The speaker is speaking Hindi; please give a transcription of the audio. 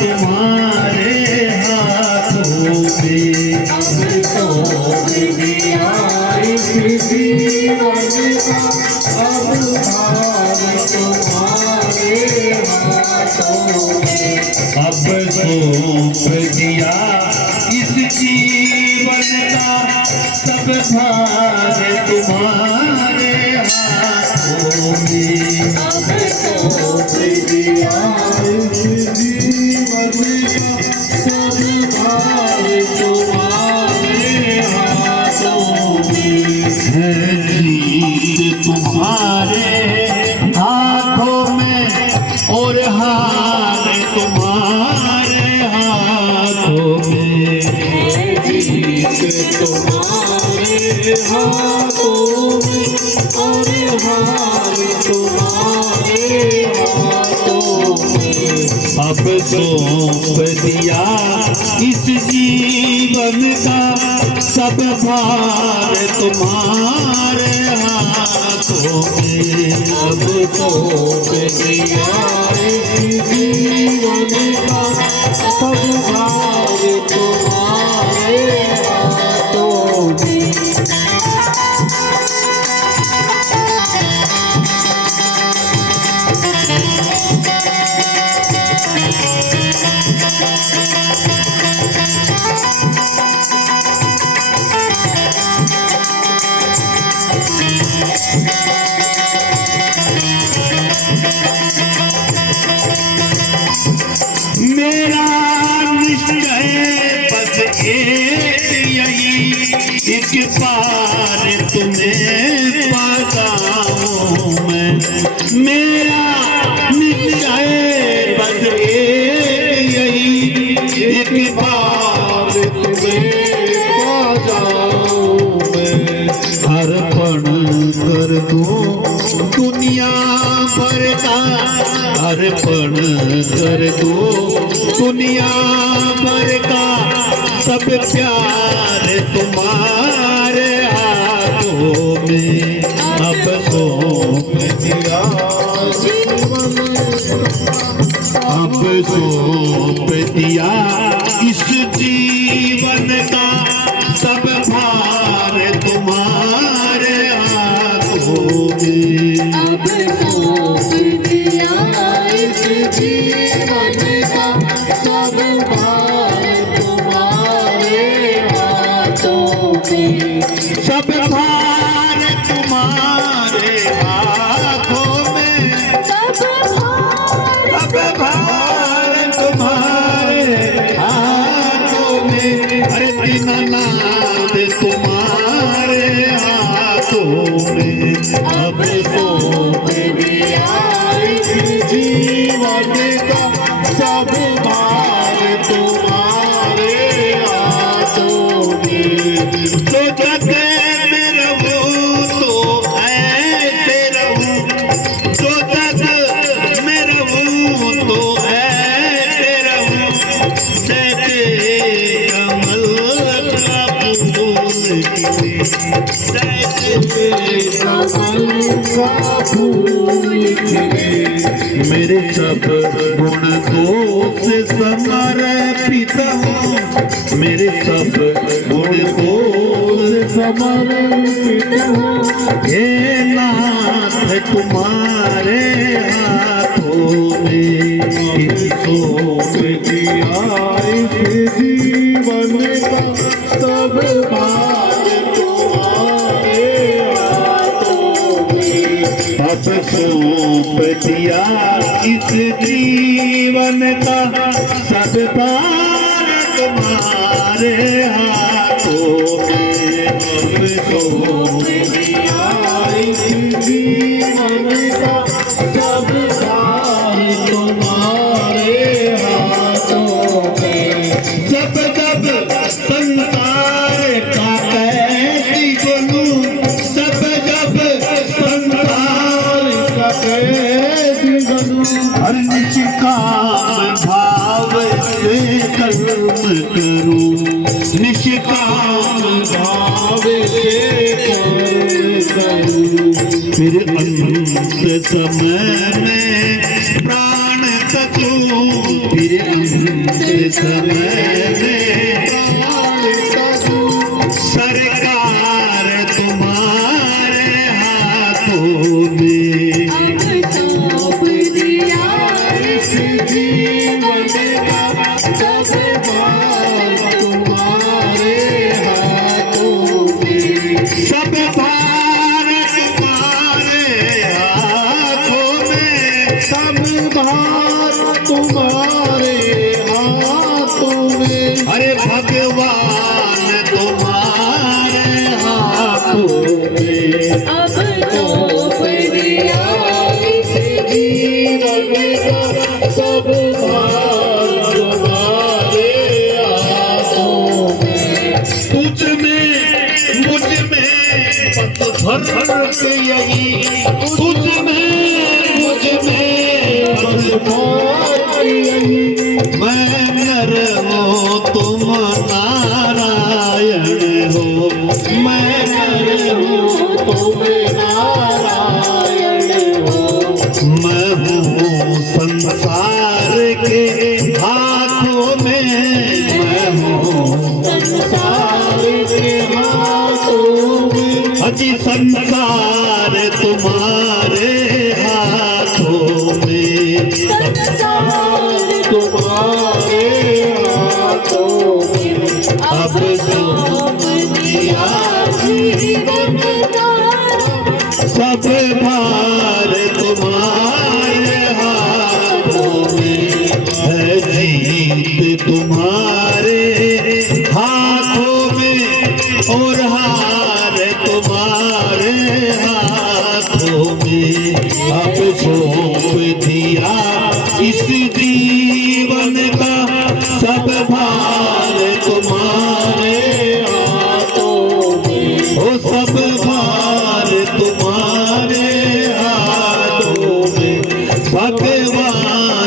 तुम्हारे हाथों में। अब सौंप दिया इस जीवन का अब भार तुम्हारे हाथों में। अब सौंप दिया इस जीवन का सब भार तुम्हारे हाथों में। अब सौंप दिया इस जीवन का सब भार तुम्हारे हाथों में। है जीत तुम्हारे हाथों में और हार तुम्हारे हाथों में। है जीत तुम्हारे हाथों में और हार तुम्हारे हाथों में। अब सौंप दिया इस जीवन का सब भार तुम्हारे हाथों में। अब सौंप दिया इस जीवन का सब भार तुम्हारे हाथों में। मेरा निश्चय बस एक यही, एक बार तुम्हें पाऊं मैं। मेरा निश्चय बस एक यही, एक बार तुम्हें पा जाऊं मैं। अर्पण कर दूं दुनिया भर का, अर्पण कर दूं दुनिया भर का सब प्यार तुम्हारे हाथों में। अब सौंप दिया अब सौंप दिया इस जीवन का सब भार तुम्हारे हाथों में। अब सौंप दिया इस जीवन का सब भार तुम्हारे हाथों में। सब भार तुम्हारे हाथों में। सब सब भार तुम्हारे हाथों में। अरे दीनानाथ तुम्हारे हाथों में। अब सौंप दिया इस जीवन का सब भार तुम्हारे हाथों में। जो जग में रहूं तो ऐसे रहूं, जो जग में रहूं तो ऐसे रहूं, जैसे कमल का फूल खिले, जैसे कमल का फूल खिले। मेरे सब गुण दोष समर्पित हो, मेरे सब गुण दोष समर्पित हो। हे नाथ तुम्हारे हाथों में। सौंप दिया इस जीवन का सब भार तुम्हारे हाथों में। अब सौंप दिया इस जीवन का सब भार तुम्हारे हाथों में। अब सौंप दिया इस जीवन का सब भार तुम्हारे हाथों में। जब जब संसार का कैदी बनूं, जब जब संसार का कैदी बनूं। हर निष्काम भाव से कर्म करूं, निष्काम भाव से करूं। फिर अंत समय में प्राण तकूं, फिर अंत इस समय में सरकार तुम्हारे हाथों में। अब सौंप दिया इस जीवन का सब भार तुम्हारे हाथों में। सब भार तुम्हारे हाथों में। सब भार तुम्हारे हाथों में। अरे भगवान तुम्हारे हाथों में। अब सौंप दिया इस जीवन का सब भार तुम्हारे हाथों में। तुझ में मुझ में बस फर्क यही। तुझ में मुझ में बस फर्क यही। मैं नर हो तुम नारायण हो। मैं नर हूँ तुम नारायण हो। मैं हूँ संसार के हाथों में। मैं हूँ संसार के हाथों में। अजी संसार तुम्हारे हाथों में। संसार तुम्हारे हाथों में। अब सौंप दिया जीवन का सब भार तुम्हारे हाथों में। है जीत तुम्हारे हाथों में और हार तुम्हारे हाथों में। अब सौंप दिया इस जीवन का सब भार तुम्हारे हाथों में। ओ सब भार तुम्हारे हाथों में। भगवान